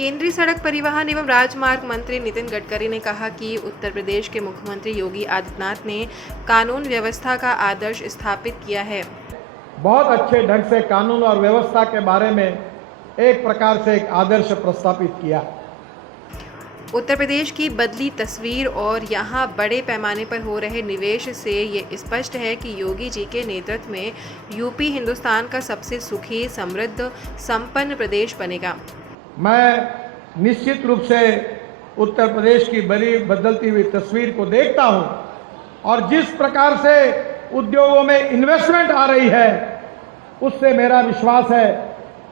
केंद्रीय सड़क परिवहन एवं राजमार्ग मंत्री नितिन गडकरी ने कहा कि उत्तर प्रदेश के मुख्यमंत्री योगी आदित्यनाथ ने कानून व्यवस्था का आदर्श स्थापित किया है। बहुत अच्छे ढंग से कानून और व्यवस्था के बारे में एक प्रकार से एक आदर्श प्रस्तापित किया। उत्तर प्रदेश की बदली तस्वीर और यहां बड़े पैमाने पर हो रहे निवेश से ये स्पष्ट है कि योगी जी के नेतृत्व में यूपी हिंदुस्तान का सबसे सुखी, समृद्ध, संपन्न प्रदेश बनेगा। मैं निश्चित रूप से उत्तर प्रदेश की बड़ी बदलती हुई तस्वीर को देखता हूं और जिस प्रकार से उद्योगों में इन्वेस्टमेंट आ रही है, उससे मेरा विश्वास है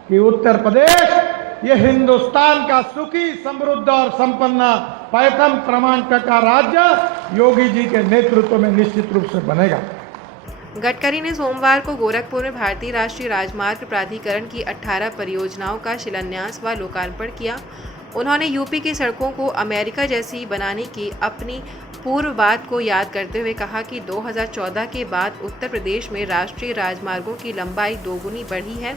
कि उत्तर प्रदेश ये हिंदुस्तान का सुखी, समृद्ध और संपन्न प्रथम क्रमांक का राज्य योगी जी के नेतृत्व में निश्चित रूप से बनेगा। गडकरी ने सोमवार को गोरखपुर में भारतीय राष्ट्रीय राजमार्ग प्राधिकरण की 18 परियोजनाओं का शिलान्यास व लोकार्पण किया। उन्होंने यूपी की सड़कों को अमेरिका जैसी बनाने की अपनी पूर्व बात को याद करते हुए कहा कि 2014 के बाद उत्तर प्रदेश में राष्ट्रीय राजमार्गों की लंबाई दोगुनी बढ़ी है।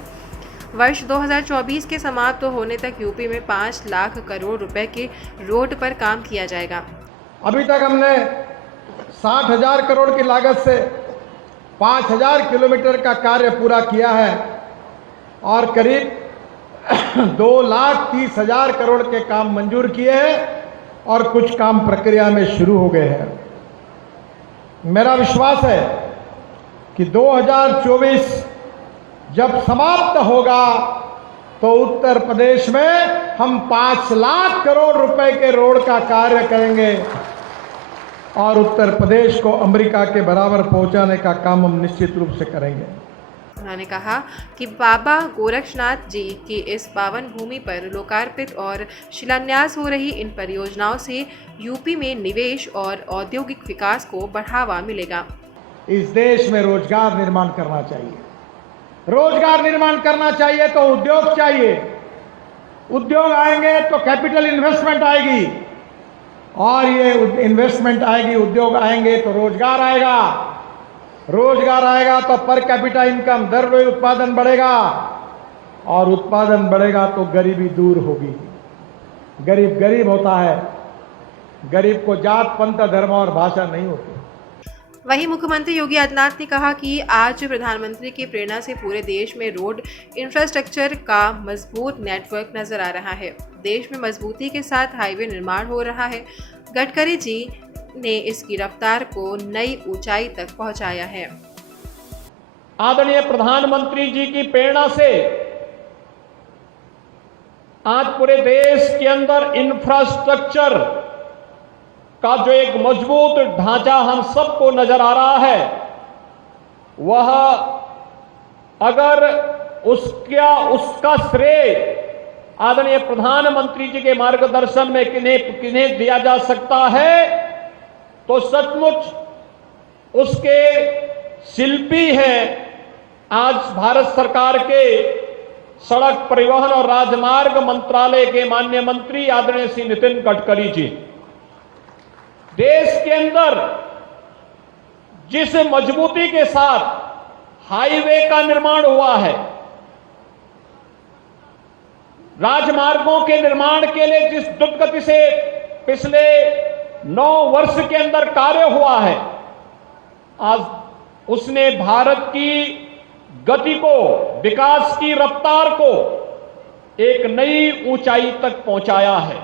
वर्ष 2024 के समाप्त होने तक यूपी में 5 लाख करोड़ रुपए के रोड पर काम किया जाएगा। अभी तक हमने 60,000 करोड़ की लागत से 5,000 किलोमीटर का कार्य पूरा किया है और करीब 2,30,000 करोड़ के काम मंजूर किए हैं और कुछ काम प्रक्रिया में शुरू हो गए हैं। मेरा विश्वास है कि 2024 जब समाप्त होगा तो उत्तर प्रदेश में हम 5 लाख करोड़ रुपए के रोड का कार्य करेंगे और उत्तर प्रदेश को अमेरिका के बराबर पहुंचाने का काम हम निश्चित रूप से करेंगे। उन्होंने कहा कि बाबा गोरक्षनाथ जी की इस पावन भूमि पर लोकार्पित और शिलान्यास हो रही इन परियोजनाओं से यूपी में निवेश और औद्योगिक विकास को बढ़ावा मिलेगा। इस देश में रोजगार निर्माण करना चाहिए। रोजगार निर्माण करना चाहिए तो उद्योग चाहिए। उद्योग आएंगे तो कैपिटल इन्वेस्टमेंट आएगी और ये इन्वेस्टमेंट आएगी, उद्योग आएंगे तो रोजगार आएगा। रोजगार आएगा तो पर कैपिटा इनकम, द्रव्य उत्पादन बढ़ेगा और उत्पादन बढ़ेगा तो गरीबी दूर होगी। गरीब गरीब होता है, गरीब को जात, पंथ, धर्म और भाषा नहीं होती। वहीं मुख्यमंत्री योगी आदित्यनाथ ने कहा कि आज प्रधानमंत्री की प्रेरणा से पूरे देश में रोड इंफ्रास्ट्रक्चर का मजबूत नेटवर्क नजर आ रहा है। देश में मजबूती के साथ हाईवे निर्माण हो रहा है। गडकरी जी ने इसकी रफ्तार को नई ऊंचाई तक पहुंचाया है। आदरणीय प्रधानमंत्री जी की प्रेरणा से आज पूरे देश के अंदर इंफ्रास्ट्रक्चर का जो एक मजबूत ढांचा हम सबको नजर आ रहा है, वह अगर उसका श्रेय आदरणीय प्रधानमंत्री जी के मार्गदर्शन में किन्हें दिया जा सकता है तो सचमुच उसके शिल्पी हैं आज भारत सरकार के सड़क परिवहन और राजमार्ग मंत्रालय के माननीय मंत्री आदरणीय श्री नितिन गडकरी जी। देश के अंदर जिस मजबूती के साथ हाईवे का निर्माण हुआ है, राजमार्गों के निर्माण के लिए जिस द्रुत गति से पिछले 9 वर्ष के अंदर कार्य हुआ है, आज उसने भारत की गति को, विकास की रफ्तार को एक नई ऊंचाई तक पहुंचाया है।